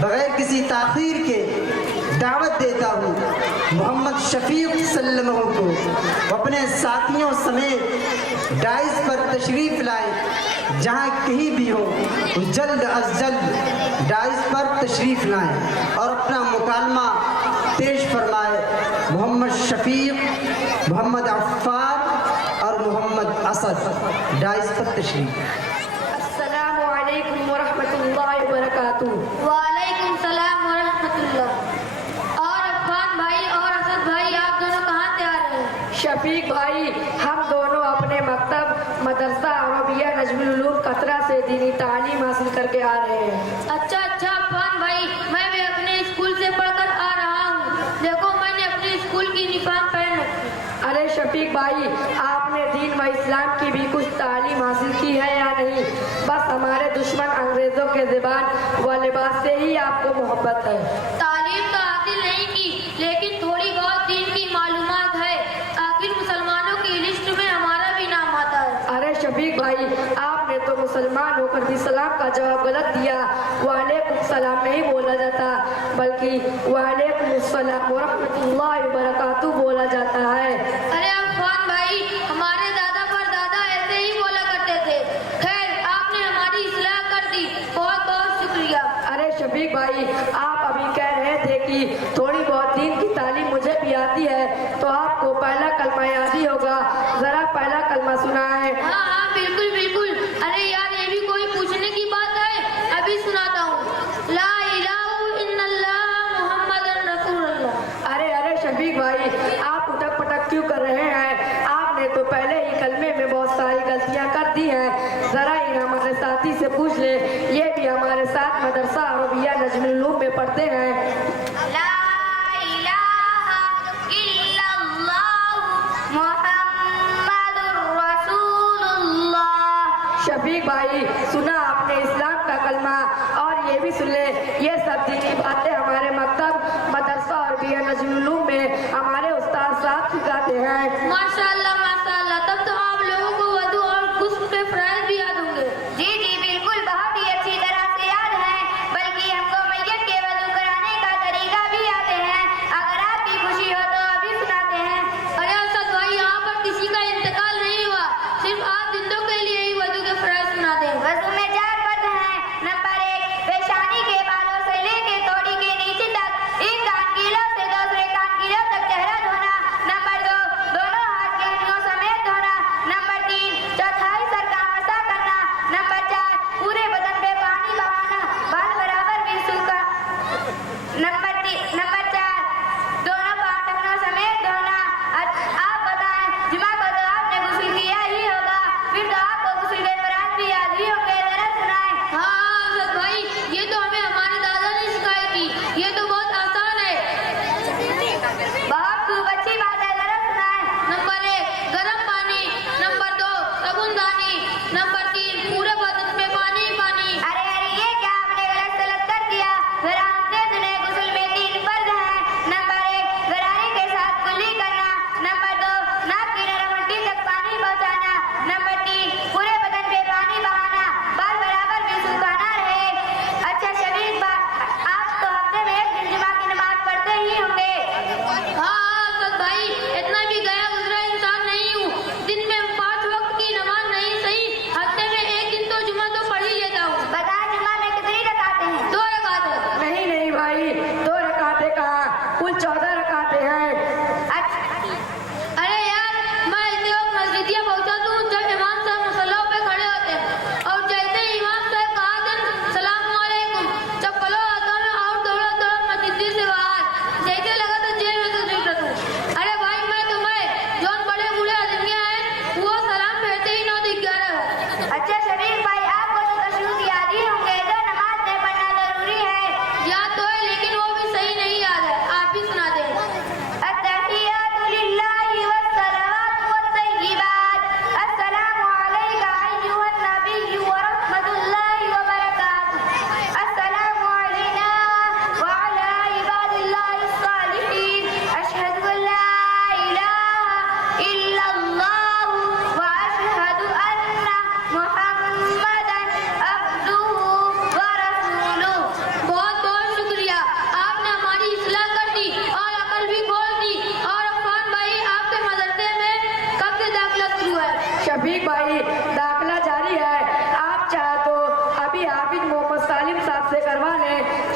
بغیر کسی تاخیر کے دعوت دیتا ہوں محمد شفیق صلی اللہ علیہ وسلم کو اپنے ساتھیوں سمیت ڈائز پر تشریف لائیں، جہاں کہیں بھی ہو جلد از جلد ڈائز پر تشریف لائیں اور اپنا مکالمہ پیش فرمائے۔ محمد شفیق، محمد عفان اور محمد اسد ڈائز پر تشریف۔ السلام علیکم ورحمۃ اللہ وبرکاتہ۔ وعلیکم السلام ورحمۃ اللہ۔ اور عفان بھائی اور اسد بھائی، آپ دونوں کہاں سے آ رہے ہیں؟ شفیق بھائی، ہم دونوں اپنے مکتب مدرسہ عربیہ نجم العلوم قطرہ سے دینی تعلیم حاصل کر کے آ رہے ہیں۔ اچھا عفان بھائی، میں بھی اپنے اسکول سے پڑھ کر آ رہا ہوں۔ دیکھو میں نے اپنے اسکول کی یونیفارم پہن رکھی۔ ارے شفیق بھائی، آپ نے دین و اسلام کی بھی کچھ تعلیم حاصل کی ہے یا نہیں؟ بس ہمارے دشمن انگریزوں کے زبان و لباس سے ہی آپ کو محبت ہے۔ تعلیم تو حاصل نہیں کی، لیکن تھوڑی بہت دین کی معلومات ہے۔ آخر مسلمانوں کی لسٹ میں ہمارا بھی نام آتا ہے۔ ارے شفیق بھائی، آپ نے تو مسلمان ہو کر بھی سلام کا جواب غلط دیا۔ وعلیکم السلام نہیں بولا جاتا، بلکہ وعلیکم السلام ورحمۃ اللہ وبرکاتہ بولا جاتا ہے۔ ارے عفان بھائی، ہمارے دادا پر دادا ایسے ہی بولا کرتے تھے۔ خیر، آپ نے ہماری اصلاح کر دی، بہت بہت شکریہ۔ ارے شفیق بھائی، آپ ابھی کہہ رہے تھے کہ تھوڑی بہت دین کی تعلیم مجھے بھی آتی ہے، تو آپ کو پہلا کلمہ یاد ہی ہوگا، ذرا پہلا کلمہ سنائیں۔ ہاں ہاں، بالکل بالکل۔ ارے یار، یہ بھی کوئی پوچھنے کی بات ہے؟ ابھی سناتا ہوں۔ لا الہ الا اللہ محمد رسول اللہ۔ ارے شفیق بھائی، آپ اٹک پٹک کیوں کر رہے ہیں؟ آپ نے تو پہلے ہی کلمے میں بہت ساری غلطیاں کر دی ہیں۔ ذرا ہی ہمارے ساتھی سے پوچھ لیں، یہ بھی ہمارے ساتھ مدرسہ عربیہ نجم العلوم میں پڑھتے ہیں۔ لا الہ الا اللہ محمد رسول اللہ۔ شفیق بھائی، سنا آپ نے اسلام کا کلمہ، اور یہ بھی سن لیں، یہ سب دینی باتیں ہمارے مکتب مدرسہ عربیہ نجم العلوم میں ہمارے استاد صاحب سکھاتے ہیں۔ ماشاء اللہ ماشاء اللہ، تب تو آپ لوگوں کو وضو اور غسل کے فرائض بھی یاد ہوں گے۔ جی بالکل، بہت ہی اچھی طرح سے یاد ہے، بلکہ ہم کو میت کے وضو کرانے کا طریقہ بھی آتے ہیں۔ اگر آپ کی خوشی ہو تو ابھی سناتے ہیں۔ ارے اسد بھائی، یہاں پر کسی کا انتقال نہیں ہوا، صرف آپ زندوں کے لیے ہی وضو کے فرائض سناتے ہیں۔ وضو میں 4 فرض ہیں۔ نمبر 1، پیشانی کے بالوں سے لے کے توڑی کے نیچے تک ایک کان کیلوں سے دوسرے کان کیلوں تک چہرہ دھونا۔ نمبر 2، دونوں ہاتھ کے